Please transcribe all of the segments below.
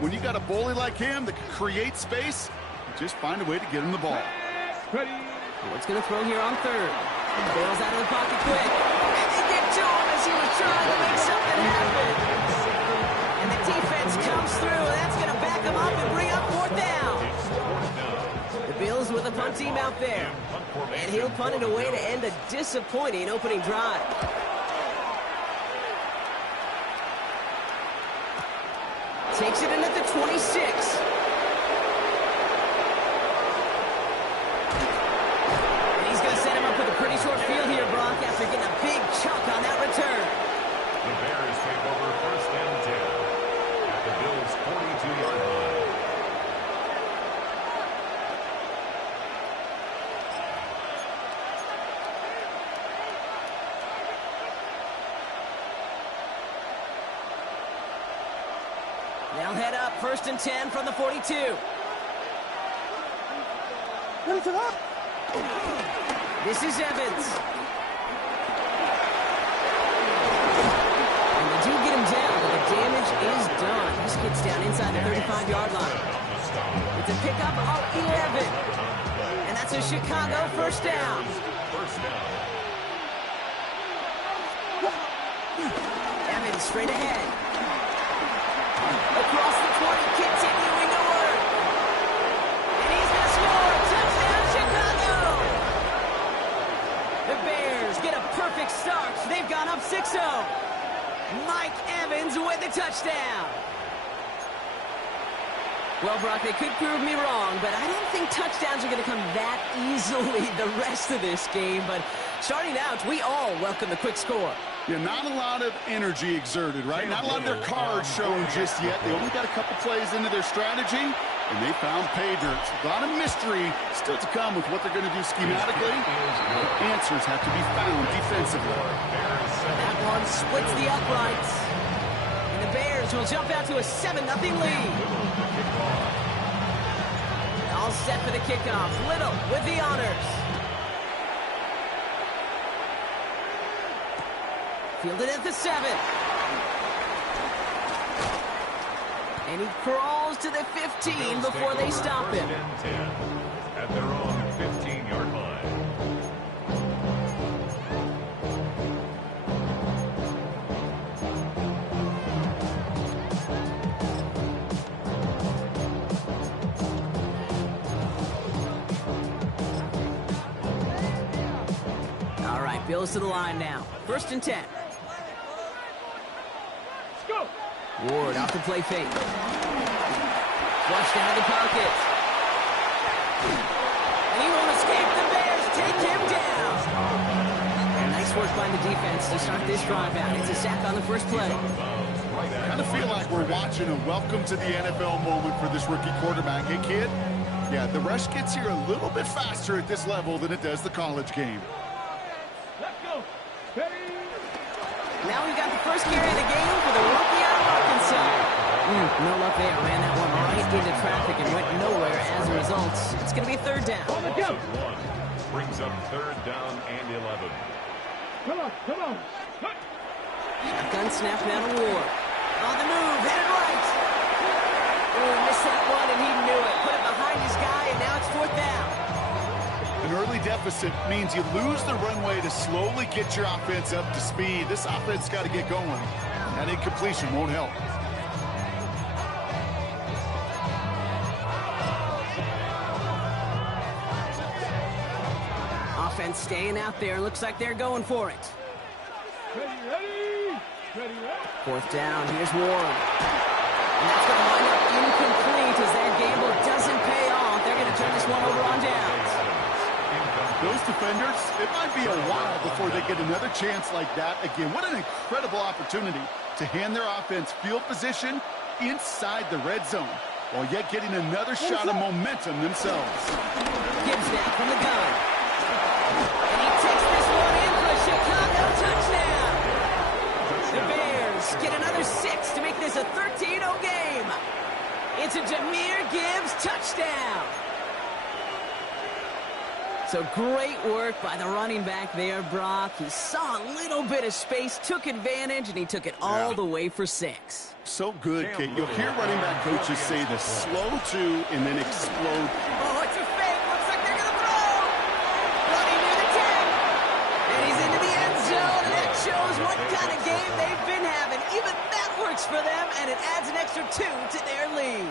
When you got a bully like him that can create space, just find a way to get him the ball. What's going to throw here on third? Bails out of the pocket quick. And they get to him as he was trying to make something happen. And the defense comes through. That's going to back him up and bring up fourth down. The Bills with a punt team out there. And he'll punt it away to end a disappointing opening drive. Takes it in at the 26. Pretty short field here, Brock, after getting a big chunk on that return. The Bears take over first and 10 at the Bills' 42-yard line. They'll head up first and 10 from the 42. Ready for that? This is Evans. And they do get him down, but the damage is done. This gets down inside the 35-yard line. It's a pickup of 11. And that's a Chicago first down. Evans straight ahead. Across the 20, continuing to work. And he's going to score. Touchdown, Chicago! The Bears get a perfect start. They've gone up 6-0. Mike Evans with the touchdown. Well, Brock, they could prove me wrong, but I don't think touchdowns are going to come that easily the rest of this game. But starting out, we all welcome the quick score. Yeah, not a lot of energy exerted, right? Not a lot of their cards shown just yet. They only got a couple plays into their strategy, and they found pay dirt. A lot of mystery still to come with what they're going to do schematically. The answers have to be found defensively. That one splits the uprights. And the Bears will jump out to a 7-0 lead. All set for the kickoff. Little with the honors. Fielded at the 7. And he crawls to the 15 before they stop him. At their own 15-yard line. All right, Bills to the line now. First and 10. Ward off the play fake. Flushed out of the pocket. And he won't escape. The Bears take him down. And nice work by the defense to start this drive out. It's a sack on the first play. I kind of feel like we're watching a welcome to the NFL moment for this rookie quarterback. Hey, kid? Yeah, the rush gets here a little bit faster at this level than it does the college game. Let's go. Ready? Now we've got the first carry of the game for the rookie out of Arkansas. No luck there. Ran that one right into traffic and went nowhere as a result. It's going to be third down. Brings up third down and 11. Come on, come on. Shotgun snap now to Ward. On the move, headed right. Oh, missed that one and he knew it. Put it behind his guy and now it's fourth down. An early deficit means you lose the runway to slowly get your offense up to speed. This offense got to get going. That incompletion won't help. Offense staying out there. Looks like they're going for it. Ready. Fourth down. Here's Ward. And that's going to wind up incomplete as that gamble doesn't pay off. They're going to turn this one over on downs. Those defenders, it might be a while before they get another chance like that again. What an incredible opportunity to hand their offense field position inside the red zone, while yet getting another shot of momentum themselves. Gibbs now from the gun. And he takes this one in for a Chicago touchdown. The Bears get another 6 to make this a 13-0 game. It's a Jahmyr Gibbs touchdown. So great work by the running back there, Brock. He saw a little bit of space, took advantage, and he took it all the way for 6. So good, Kate. You'll hear running back coaches say the slow to and then explode. Oh, it's a fake. Looks like they're going to throw. Running near the 10. And he's into the end zone, and that shows what kind of game they've been having. Even that works for them, and it adds an extra 2 to their lead.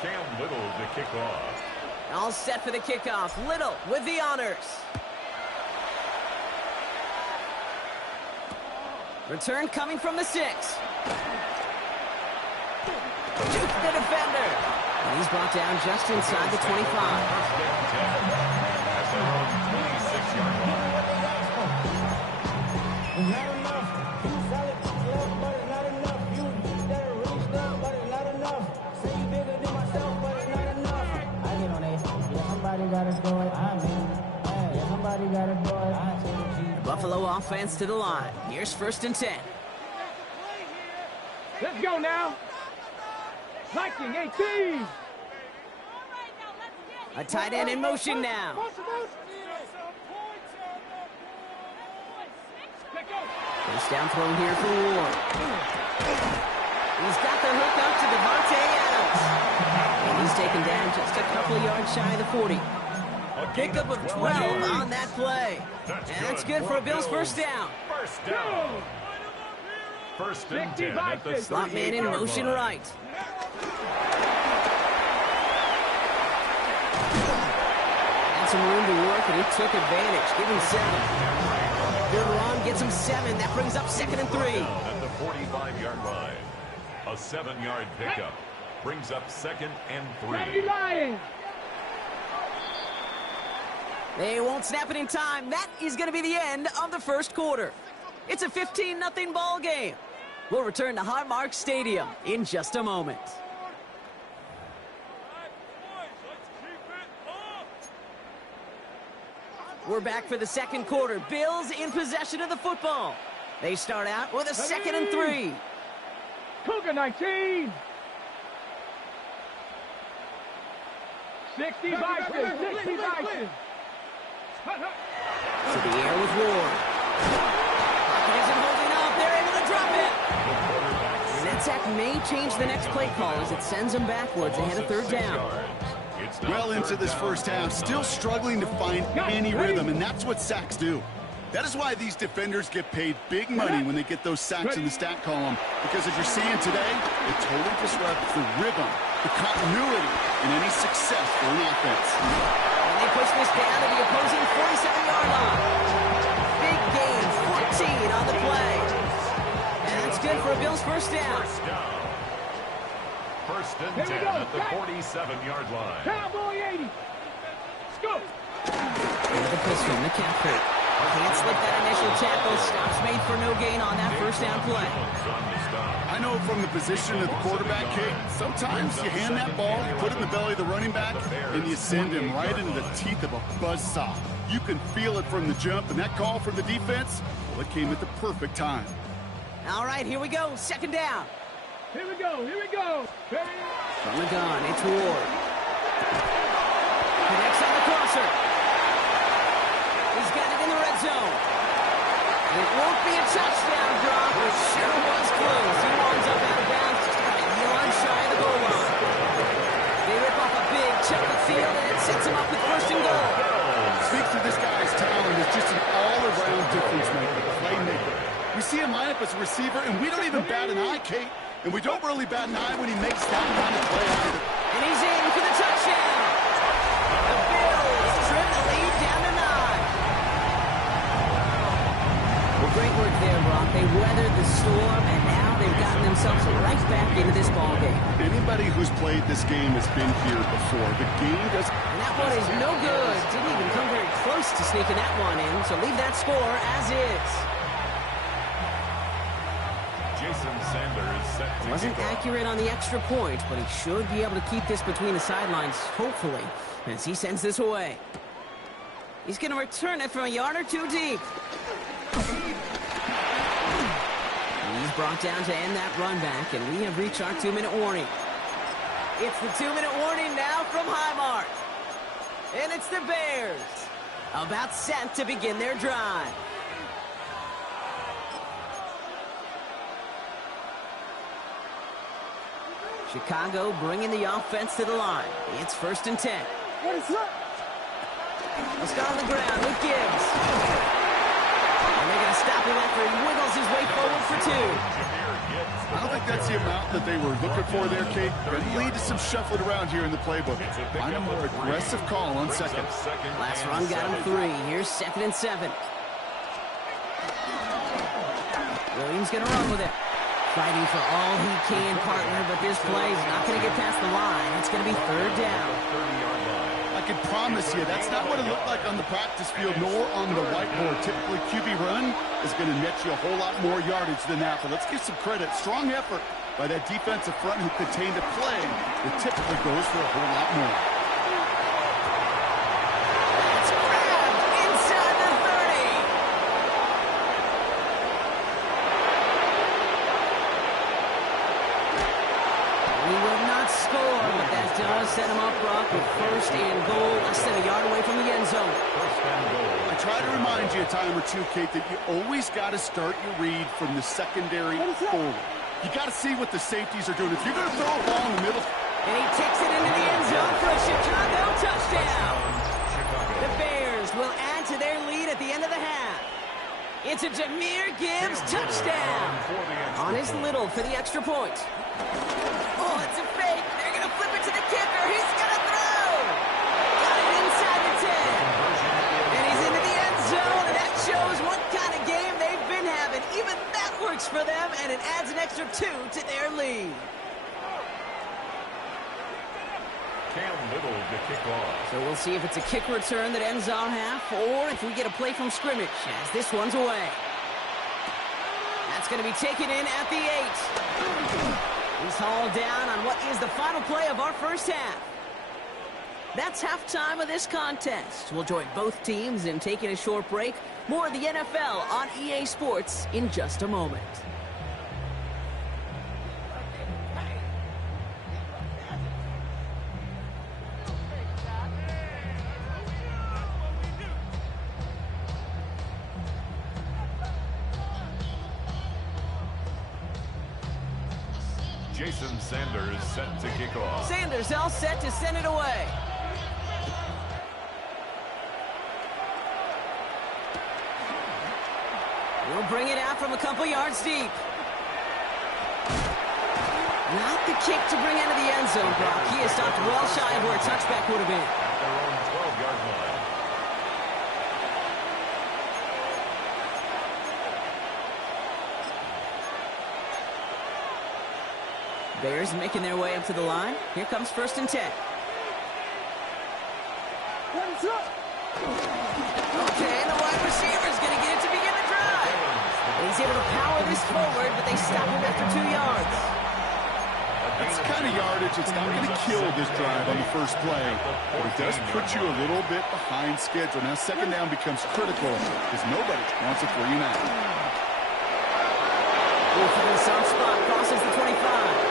Cam Little to kick off. All set for the kickoff. Little with the honors. Return coming from the 6. Juke the defender. And he's brought down just inside the 25. First and 10 at their own 26-yard line. Not enough. You solid, left, but it's not enough. You that reached up, but it's not enough. Say you bigger than myself, but it's not enough. I get on it. Yeah, somebody gotta do it. I mean, yeah, somebody gotta do it. I take it. Buffalo offense to the line. Here's 1st and 10. Let's go now. Viking 18. A tight end in motion now. First down throw here for Ward. He's got the hook up to Devontae Adams. And he's taken down just a couple of yards shy of the 40. A pickup of 12 on that play. And that's good for a Bills first down. First down. First and 10 at the Slot man in motion right. Had some room to work, and he took advantage. Give him 7. Good run, gets him 7. That brings up 2nd and 3. At the 45-yard line. A 7-yard pickup brings up 2nd and 3. Lions. They won't snap it in time. That is going to be the end of the first quarter. It's a 15-0 ball game. We'll return to Highmark Stadium in just a moment. We're back for the second quarter. Bills in possession of the football. They start out with a 2nd and 3. Cougar 19. 60 Vikings. 60 Vikings. To the air with Ward. Pocket isn't holding up. They're able to drop it. And that sack may change the next play call as it sends them backwards ahead of 3rd down. Well into this first half, still struggling to find any rhythm, and that's what sacks do. That is why these defenders get paid big money when they get those sacks in the stat column, because as you're seeing today, it totally disrupts the rhythm, the continuity, and any success for an offense. And they push this down to the opposing 47-yard line. Big gain, 14 on the play. And that's good for a Bills first down. First and 10 at the 47-yard line. Cowboy 80. Let's go. Into the pistol, McCaffrey. Can't slip that initial tackle. Stops made for no gain on that first down play. I know from the position of the quarterback, Kate, sometimes you hand that ball, you put it in the belly of the running back, and you send him right into the teeth of a buzzsaw. You can feel it from the jump, and that call from the defense, well, it came at the perfect time. All right, here we go. 2nd down. Here we go. Here we go. Ready? From the gun, it's Ward. Connects on the crosser. He's got it in the red zone. It won't be a touchdown, Brock. It sure was close. He winds up out of bounds just about a yard shy of the goal line. They rip off a big chunk of field, and it sets him up with 1st and goal. Speaks to this guy's talent as just an all-around difference maker, playmaker. We see him line up as a receiver, and we don't even bat an eye, Kate. And we don't really bat an eye when he makes that kind of play either. And he's in for the touchdown. The Bills trim the lead down to 9. Well, great work there, Brock. They weathered the storm, and now they've gotten themselves right back into this ball game. Anybody who's played this game has been here before. The game does... And that one is no good. Didn't even come very close to sneaking that one in, so leave that score as is. Jason Sanders set to Wasn't kick off. accurate on the extra point, but he should be able to keep this between the sidelines, hopefully, as he sends this away. He's going to return it from a yard or 2 deep. He's brought down to end that run back, and we have reached our 2-minute warning. It's the 2-minute warning now from Highmark. And it's the Bears about set to begin their drive. Chicago bringing the offense to the line. It's 1st and 10. Let's go on the ground with Gibbs. And they're going to stop him after he wiggles his way forward for 2. I don't think that's the amount that they were looking for there, Kate. Going to lead to some shuffling around here in the playbook. Find a more aggressive call on second. Last run got him 3. Here's 2nd and 7. Williams going to run with it. Fighting for all he can, partner, but this play is not going to get past the line. It's going to be 3rd down. I can promise you that's not what it looked like on the practice field nor on the whiteboard. Typically, QB run is going to net you a whole lot more yardage than that. But let's give some credit. Strong effort by that defensive front who contained a play that typically goes for a whole lot more. It's grabbed inside the 30. We will not score, but that does set him up, Brock, with 1st and goal, less than a yard away from the end zone. I try to remind you a time or two, Kate, that you always got to start your read from the secondary forward. You got to see what the safeties are doing. If you're going to throw a ball in the middle. And he takes it into the end zone for a Chicago touchdown. The Bears will add to their lead at the end of the half. It's a Jahmyr Gibbs touchdown. On his little for the extra point. Oh, it's a fake. They're going to flip it to the kicker. He's going to throw. Got it inside the 10. And he's into the end zone, and that shows what kind of game they've been having. Even that works for them, and it adds an extra 2 to their lead. Cam Little to kick off. So we'll see if it's a kick return that ends on half, or if we get a play from scrimmage as this one's away. That's going to be taken in at the 8. He's hauled down on what is the final play of our first half. That's halftime of this contest. We'll join both teams in taking a short break. More of the NFL on EA Sports in just a moment. Jason Sanders set to kick off. Sanders all set to send it away. We'll bring it out from a couple yards deep. Not the kick to bring into the end zone, Brock. He is stopped well shy of where a touchback would have been. At their own 12-yard line. Bears making their way up to the line. Here comes 1st and 10. Okay, the wide receiver is going to get it to begin the drive. And he's able to power this forward, but they stop him after 2 yards. That's the kind of yardage it's not going to kill this drive on the first play, but it does put you a little bit behind schedule. Now, 2nd down becomes critical because nobody wants it for you now. Wolf in the soft spot, crosses the 25.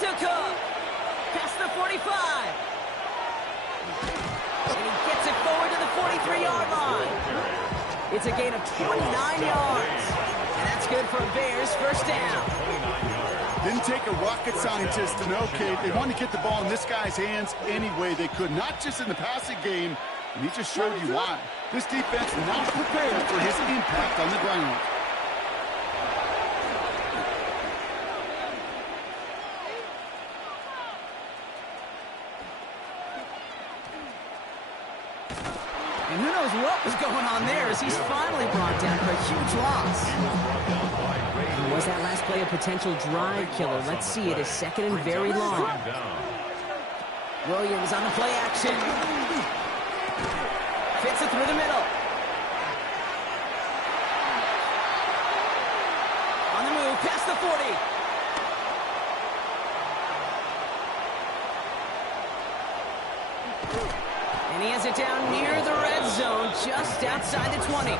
To cook. Past the 45. And he gets it forward to the 43-yard line. It's a gain of 29 yards. And that's good for Bears 1st down. Didn't take a rocket scientist to know, Kate. They wanted to get the ball in this guy's hands any way they could, not just in the passing game, and he just showed you why. This defense not prepared for his impact on the ground. And who knows what was going on there as he's finally brought down for a huge loss. Was that last play a potential drive killer? Let's see. It is 2nd and very long. Williams on the play action. Fits it through the middle. On the move, past the 40. And he has it down near the red zone, just outside the 20.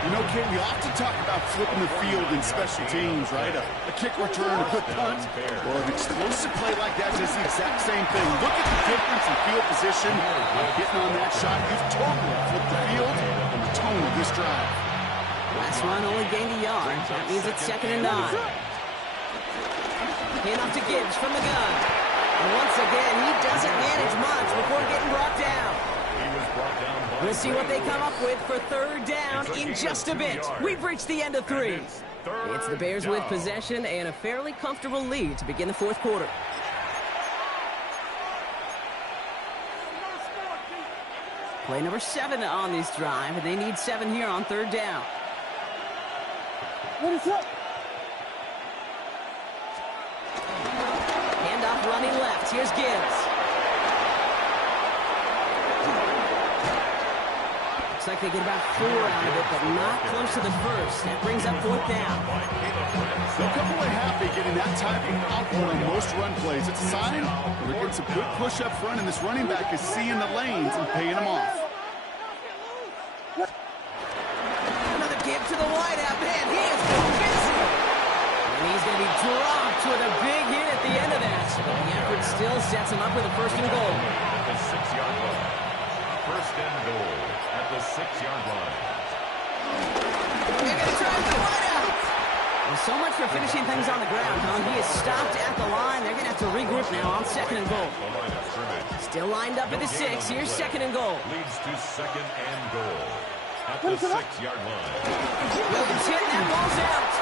You know, Kate, we often talk about flipping the field in special teams, right? A kick return, a good punt. Well, an explosive play like that does the exact same thing. Look at the difference in field position by getting on that shot. You've totally flipped the field and the tone of this drive. Last run only gained a yard. That means it's 2nd and 9. Handoff to Gibbs from the gun. And once again, he doesn't manage much before getting brought down. We'll see what they come up with for 3rd down in just a bit. We've reached the end of 3. It's the Bears with possession and a fairly comfortable lead to begin the 4th quarter. Play number 7 on this drive, and they need 7 here on 3rd down. What is up? Handoff running left. Here's Gibbs. Looks like they get about 4 out of it, but not close to the first. That brings up 4th down. They'll come away happy getting that type of output on most run plays. It's a sign that they're getting some good push up front, and this running back is seeing the lanes and paying them off. Another give to the wideout. Man, he is busy. And he's going to be dropped with a big hit at the end of that. But the effort still sets him up with a 1st and goal. At the 6-yard line. 1st and goal at the 6-yard line. They're going to try the wideout. Well, so much for finishing things on the ground, huh? He is stopped at the line. They're going to have to regroup now on 2nd and goal. The line of scrimmage. Still lined up at the 6. Here's 2nd and goal. Leads to 2nd and goal at the 6-yard line. Wilkins hit, and that ball's out.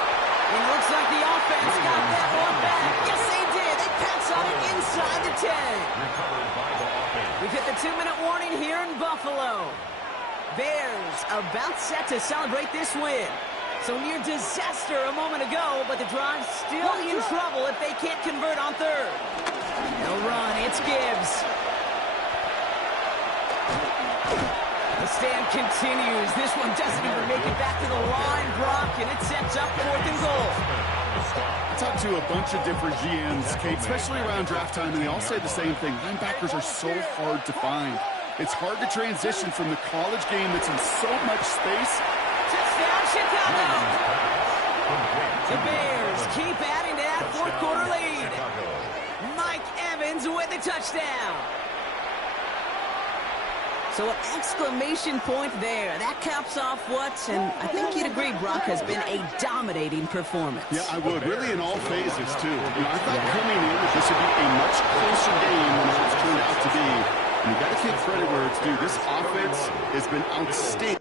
And it looks like the offense got that ball back. Yes, they did. They pass on it inside the 10. Recovered by the offense. We've hit the 2-minute warning here in Buffalo. Bears about set to celebrate this win. So near disaster a moment ago, but the drive's still in trouble if they can't convert on 3rd. They'll run. It's Gibbs. The stand continues. This one doesn't even make it back to the line, Brock, and it sets up 4th and goal. I talked to a bunch of different GMs, Kate, especially around draft time, and they all say the same thing. Linebackers are so hard to find. It's hard to transition from the college game that's in so much space. Touchdown, Chicago! The Bears keep adding to that 4th quarter lead. Mike Evans with the touchdown. So an exclamation point there. That caps off what, and I think you'd agree, Brock, has been a dominating performance. Yeah, I would. Really in all phases, too. You know, I thought coming in that this would be a much closer game than it's turned out to be. And you got to give credit where it's due. This offense has been outstanding.